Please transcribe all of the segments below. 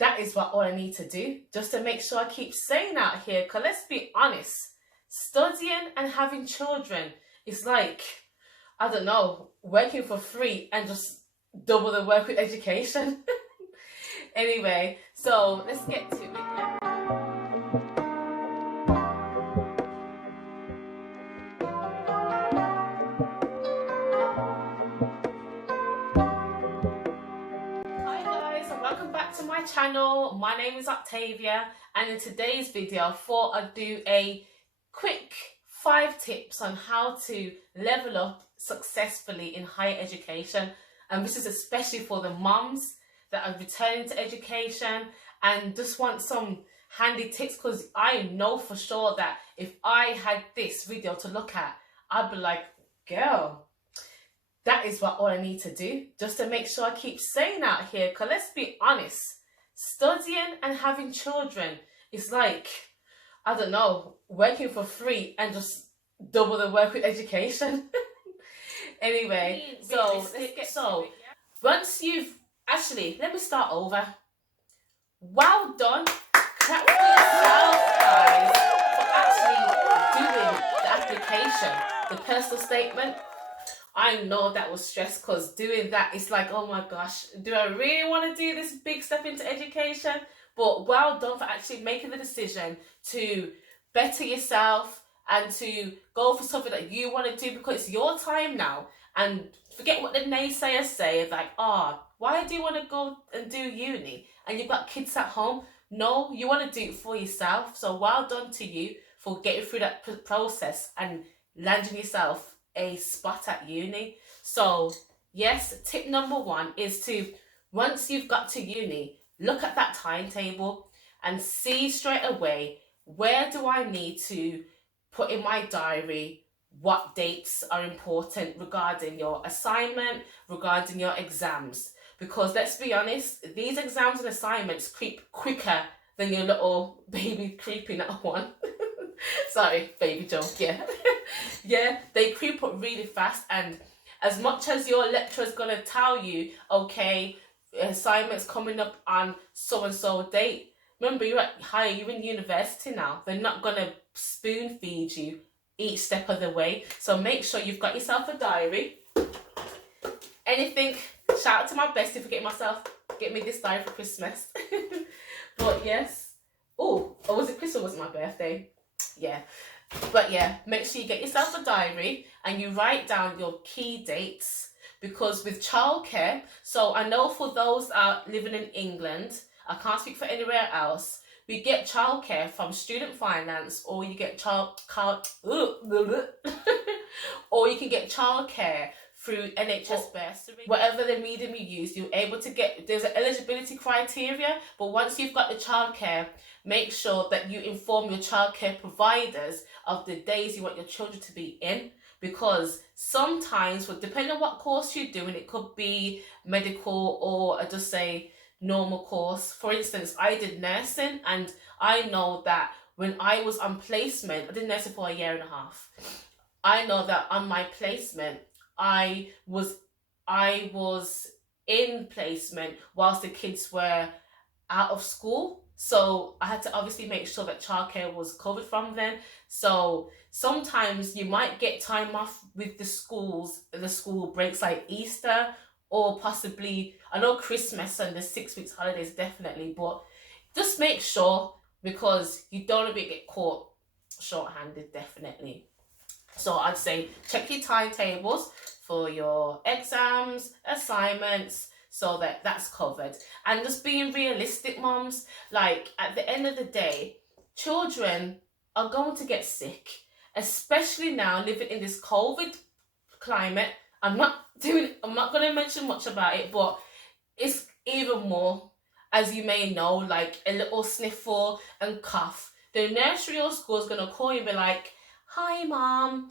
that is what all I need to do, just to make sure I keep saying out here. Because let's be honest, studying and having children is like, I don't know, working for free and just double the work with education. Anyway, so let's get to it. Hi guys, and welcome back to my channel. My name is Octavia, and in today's video I thought I'd do a quick 5 tips on how to level up successfully in higher education. And this is especially for the moms that are returning to education and just want some handy tips, because I know for sure that if I had this video to look at, I'd be like, girl, that is what all I need to do, just to make sure I keep saying out here. Because let's be honest, studying and having children is like, I don't know, working for free and just double the work with education. Anyway, once you've actually, let me start over. Well done, clap for yourself, guys, for actually doing the application, the personal statement. I know that was stress, because doing that, it's like, oh my gosh, do I really want to do this big step into education? But well done for actually making the decision to better yourself and to go for something that you want to do, because it's your time now. And forget what the naysayers say, like, why do you want to go and do uni and you've got kids at home? No, you want to do it for yourself. So well done to you for getting through that process and landing yourself a spot at uni. So yes, tip number 1 is to, once you've got to uni, look at that timetable and see straight away, where do I need to put in my diary what dates are important regarding your assignment, regarding your exams. Because let's be honest, these exams and assignments creep quicker than your little baby creeping at 1. Sorry, baby joke, yeah. Yeah, they creep up really fast, and as much as your lecturer's going to tell you, okay, assignment's coming up on so-and-so date, remember, you're in university now. They're not going to spoon feed you each step of the way. So make sure you've got yourself a diary. Anything, shout out to my bestie for getting me this diary for Christmas. But yes. Oh, was it Christmas or was it my birthday? Yeah. But yeah, make sure you get yourself a diary and you write down your key dates, because with childcare, so I know for those that are living in England, I can't speak for anywhere else, we get childcare from student finance, or you get or you can get childcare through NHS bursary. Whatever the medium you use, you're able to get, there's an eligibility criteria, but once you've got the childcare, make sure that you inform your childcare providers of the days you want your children to be in, because sometimes, depending on what course you're doing, it could be medical or just say normal course. For instance, I did nursing, and I know that when I was on placement, I did nursing for 1.5 years. I know that on my placement, I was in placement whilst the kids were out of school. So I had to obviously make sure that childcare was covered from then. So sometimes you might get time off with the school breaks, like Easter, or possibly, I know Christmas and the 6 weeks holidays definitely, but just make sure, because you don't want to get caught short-handed, definitely. So I'd say check your timetables for your exams, assignments, so that that's covered. And just being realistic, moms, like at the end of the day, children are going to get sick, especially now living in this COVID climate. I'm not going to mention much about it, but it's even more, as you may know, like a little sniffle and cough. The nursery or school is going to call you and be like, hi mom,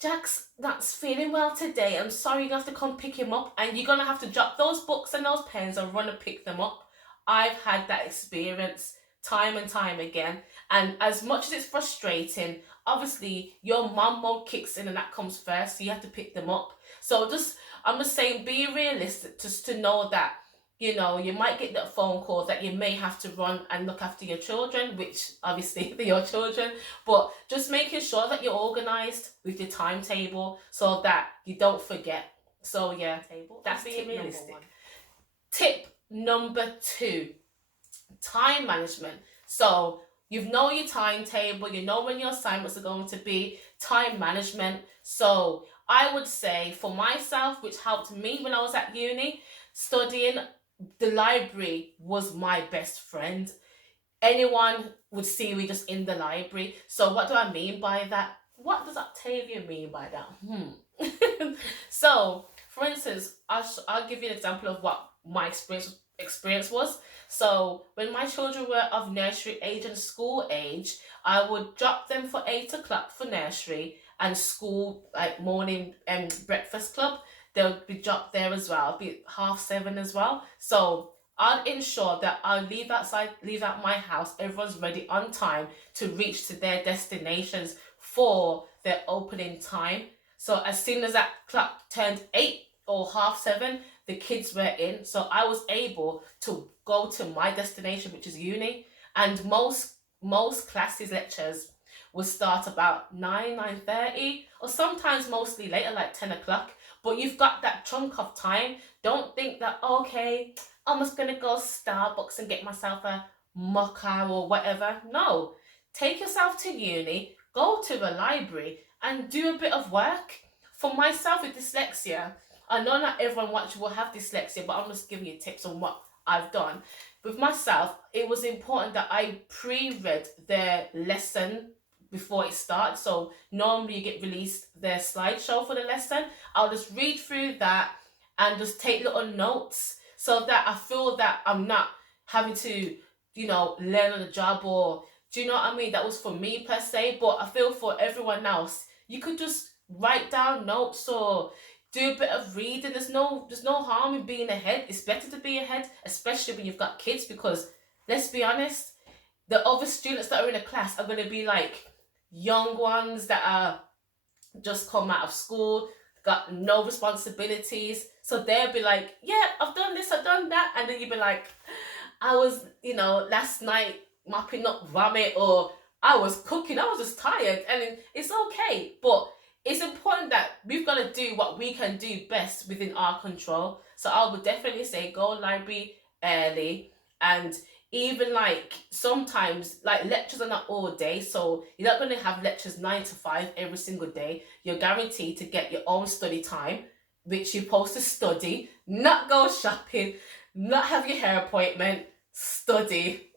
Jack's not feeling well today. I'm sorry, you're going to have to come pick him up. And you're going to have to drop those books and those pens and run and pick them up. I've had that experience time and time again. And as much as it's frustrating, obviously your mom mode kicks in and that comes first. So you have to pick them up. So I'm just saying, be realistic, just to know that you know, you might get that phone call that you may have to run and look after your children, which obviously they're your children, but just making sure that you're organized with your timetable so that you don't forget. So yeah, that's tip number one. Tip number two, time management. So you know your timetable, you know when your assignments are going to be, time management. So I would say for myself, which helped me when I was at uni, studying, the library was my best friend. Anyone would see me just in the library. So what do I mean by that? What does Octavia mean by that? So, for instance, I'll give you an example of what my experience was. So when my children were of nursery age and school age, I would drop them for 8 o'clock for nursery, and school, like morning breakfast club, they'll be dropped there as well. It'll be 7:30 as well. So I'd ensure that I'll leave out my house, everyone's ready on time to reach to their destinations for their opening time. So as soon as that clock turned 8 or 7:30, the kids were in. So I was able to go to my destination, which is uni. And most classes, lectures will start about 9:30, or sometimes mostly later, like 10 o'clock. But you've got that chunk of time. Don't think that, okay, I'm just going to go Starbucks and get myself a mocha or whatever. No, take yourself to uni, go to the library and do a bit of work. For myself with dyslexia, I know not everyone will have dyslexia, but I'm just giving you tips on what I've done. With myself, it was important that I pre-read their lesson before it starts. So normally you get released their slideshow for the lesson. I'll just read through that and just take little notes so that I feel that I'm not having to, learn on the job, or do you know what I mean? That was for me per se, but I feel for everyone else, you could just write down notes or do a bit of reading. There's no harm in being ahead. It's better to be ahead, especially when you've got kids, because let's be honest, the other students that are in a class are going to be like young ones that are just come out of school, got no responsibilities. So they'll be like, yeah, I've done this, I've done that. And then you'll be like, I was, last night mopping up vomit, or I was cooking, I was just tired. And it's okay. But it's important that we've got to do what we can do best within our control. So I would definitely say go library early. And even like sometimes, like, lectures are not all day, so you're not going to have lectures 9 to 5 every single day. You're guaranteed to get your own study time, which you're supposed to study, not go shopping, not have your hair appointment, study.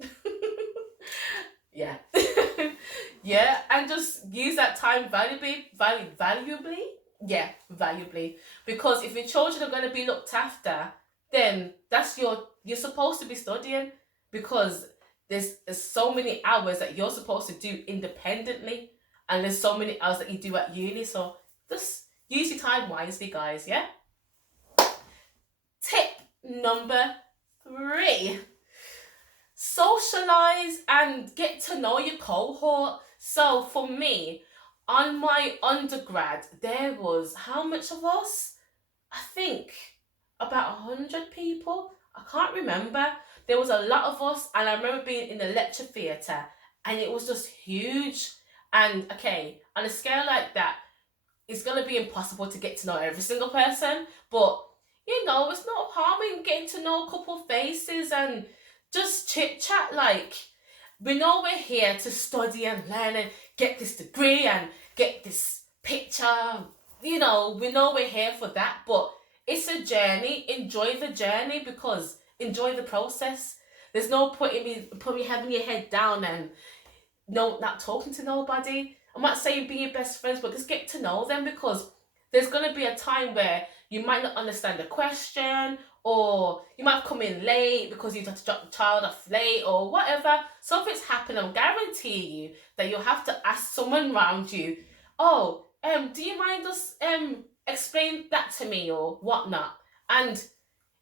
Yeah. Yeah, and just use that time valuably. Yeah, valuably. Because if your children are going to be looked after, then you're supposed to be studying, because there's so many hours that you're supposed to do independently, and there's so many hours that you do at uni. So just use your time wisely, guys. Yeah. Tip number 3: socialize and get to know your cohort. So for me, on my undergrad, there was, how much of us? I think about 100 people. I can't remember. There was a lot of us, and I remember being in the lecture theatre, and it was just huge. And okay, on a scale like that, it's going to be impossible to get to know every single person, but it's no harm in getting to know a couple faces and just chit chat. Like, we know we're here to study and learn and get this degree and get this picture. We know we're here for that, but it's a journey. Enjoy the journey, because enjoy the process. There's no point in me having your head down and not talking to nobody. I'm not saying be your best friends, but just get to know them, because there's going to be a time where you might not understand the question, or you might come in late because you have to drop the child off late or whatever. Something's happened. I'll guarantee you that you'll have to ask someone around you, oh, do you mind us explain that to me or whatnot? And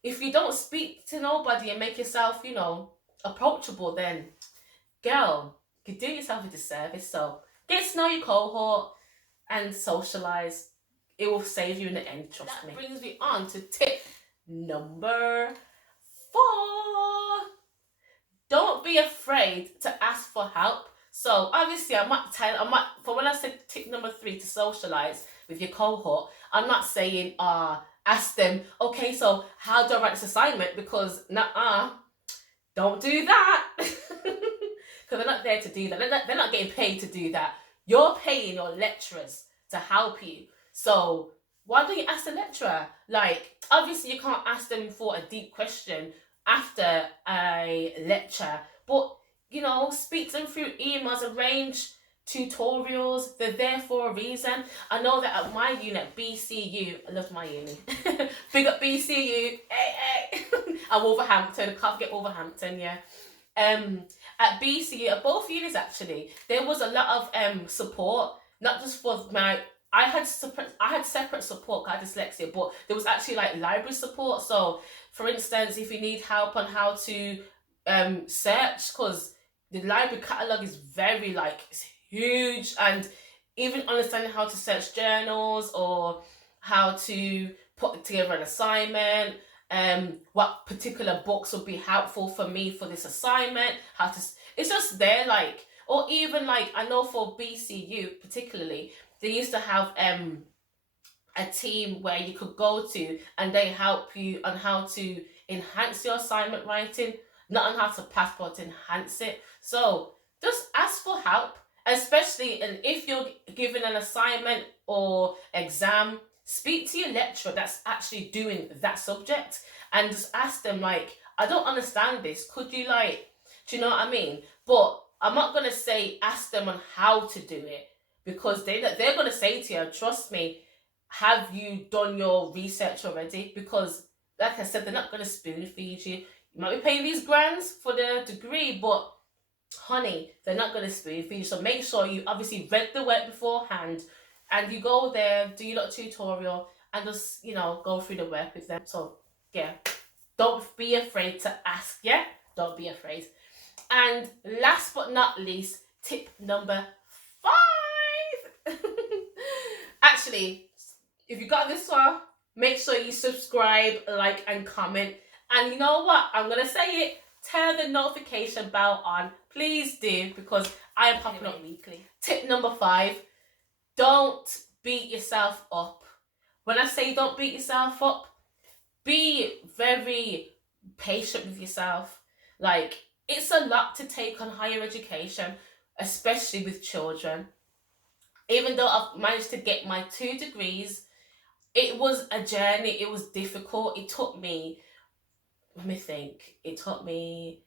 if you don't speak to nobody and make yourself, approachable, then girl, you're doing yourself a disservice. So get to know your cohort and socialize. It will save you in the end, trust me. That brings me on to tip number 4, don't be afraid to ask for help. So obviously for when I said tip number 3 to socialize with your cohort, I'm not saying ask them, okay, so how do I write this assignment? Because don't do that. Because they're not there to do that. They're not getting paid to do that. You're paying your lecturers to help you. So why don't you ask the lecturer? Like, obviously you can't ask them for a deep question after a lecture, but speak to them through emails, arrange tutorials. They're there for a reason. I know that at my unit, BCU, I love my uni. Big up BCU. Hey. I'm Wolverhampton. I can't forget Wolverhampton, yeah. At BCU, at both unis actually, there was a lot of support, not just for I had separate support, I had dyslexia, but there was actually like library support. So for instance, if you need help on how to search, because the library catalogue is very it's huge, and even understanding how to search journals or how to put together an assignment, what particular books would be helpful for me for this assignment, it's just there, or even I know for BCU particularly, they used to have a team where you could go to and they help you on how to enhance your assignment writing, not on how to pass, but to enhance it. So just ask for help, especially and if you're given an assignment or exam, speak to your lecturer that's actually doing that subject and just ask them I don't understand this. Could you do you know what I mean? But I'm not going to say ask them on how to do it, because they're going to say to you, trust me, have you done your research already? Because like I said, they're not going to spoon feed you. You might be paying these grands for the degree, but honey, they're not going to spoon feed you. So make sure you obviously read the work beforehand and you go there, do your little tutorial and just, go through the work with them. So yeah, don't be afraid to ask, yeah? Don't be afraid. And last but not least, tip number 5. Actually, if you got this far, make sure you subscribe, like, and comment. And you know what? I'm going to say it. Turn the notification bell on. Please do, because I am popping up weekly. Tip number 5. Don't beat yourself up. When I say don't beat yourself up, be very patient with yourself. It's a lot to take on higher education, especially with children. Even though I've managed to get my 2 degrees, it was a journey. It was difficult. It took me, let me think. It took me,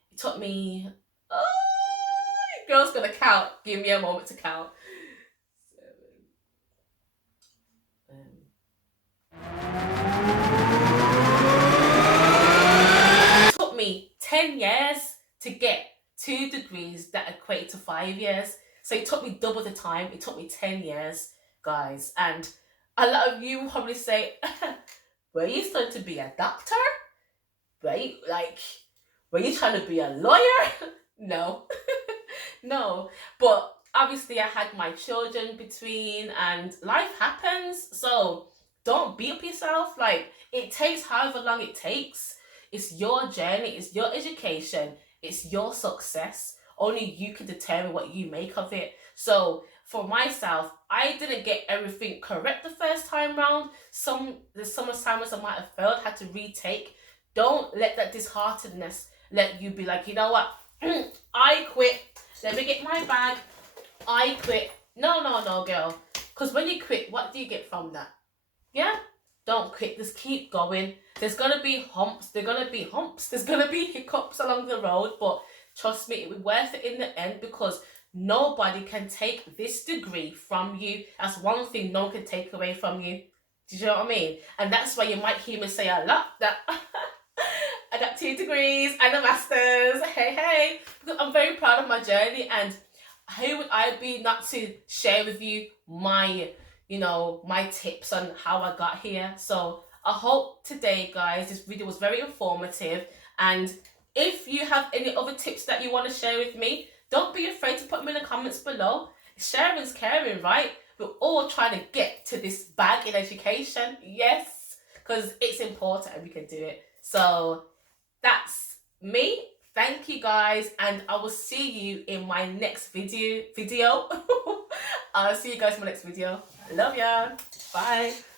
girl's gonna count. Give me a moment to count. 7. It took me 10 years to get 2 degrees that equate to 5 years. So it took me double the time. It took me 10 years, guys. And a lot of you will probably say, were you studying to be a doctor? Right? Were you trying to be a lawyer? No. No. But obviously I had my children between and life happens. So don't beat up yourself. It takes however long it takes. It's your journey. It's your education. It's your success. Only you can determine what you make of it. So for myself, I didn't get everything correct the first time round. There's some assignments I might have failed, had to retake. Don't let that disheartedness let you be like, you know what? I quit. Let me get my bag. I quit. No, girl. Because when you quit, what do you get from that? Yeah? Don't quit. Just keep going. There's going to be humps. There's going to be hiccups along the road. But trust me, it will be worth it in the end, because nobody can take this degree from you. That's one thing no one can take away from you. Do you know what I mean? And that's why you might hear me say a lot that I got 2 degrees and a master's. Hey. Because I'm very proud of my journey, and who would I be not to share with you my tips on how I got here. So I hope today, guys, this video was very informative. And if you have any other tips that you want to share with me, don't be afraid to put them in the comments below. Sharing's caring, right? We're all trying to get to this bag in education. Yes, because it's important and we can do it. So that's me. Thank you guys, and I will see you in my next video. I'll see you guys in my next video. Love ya. Bye.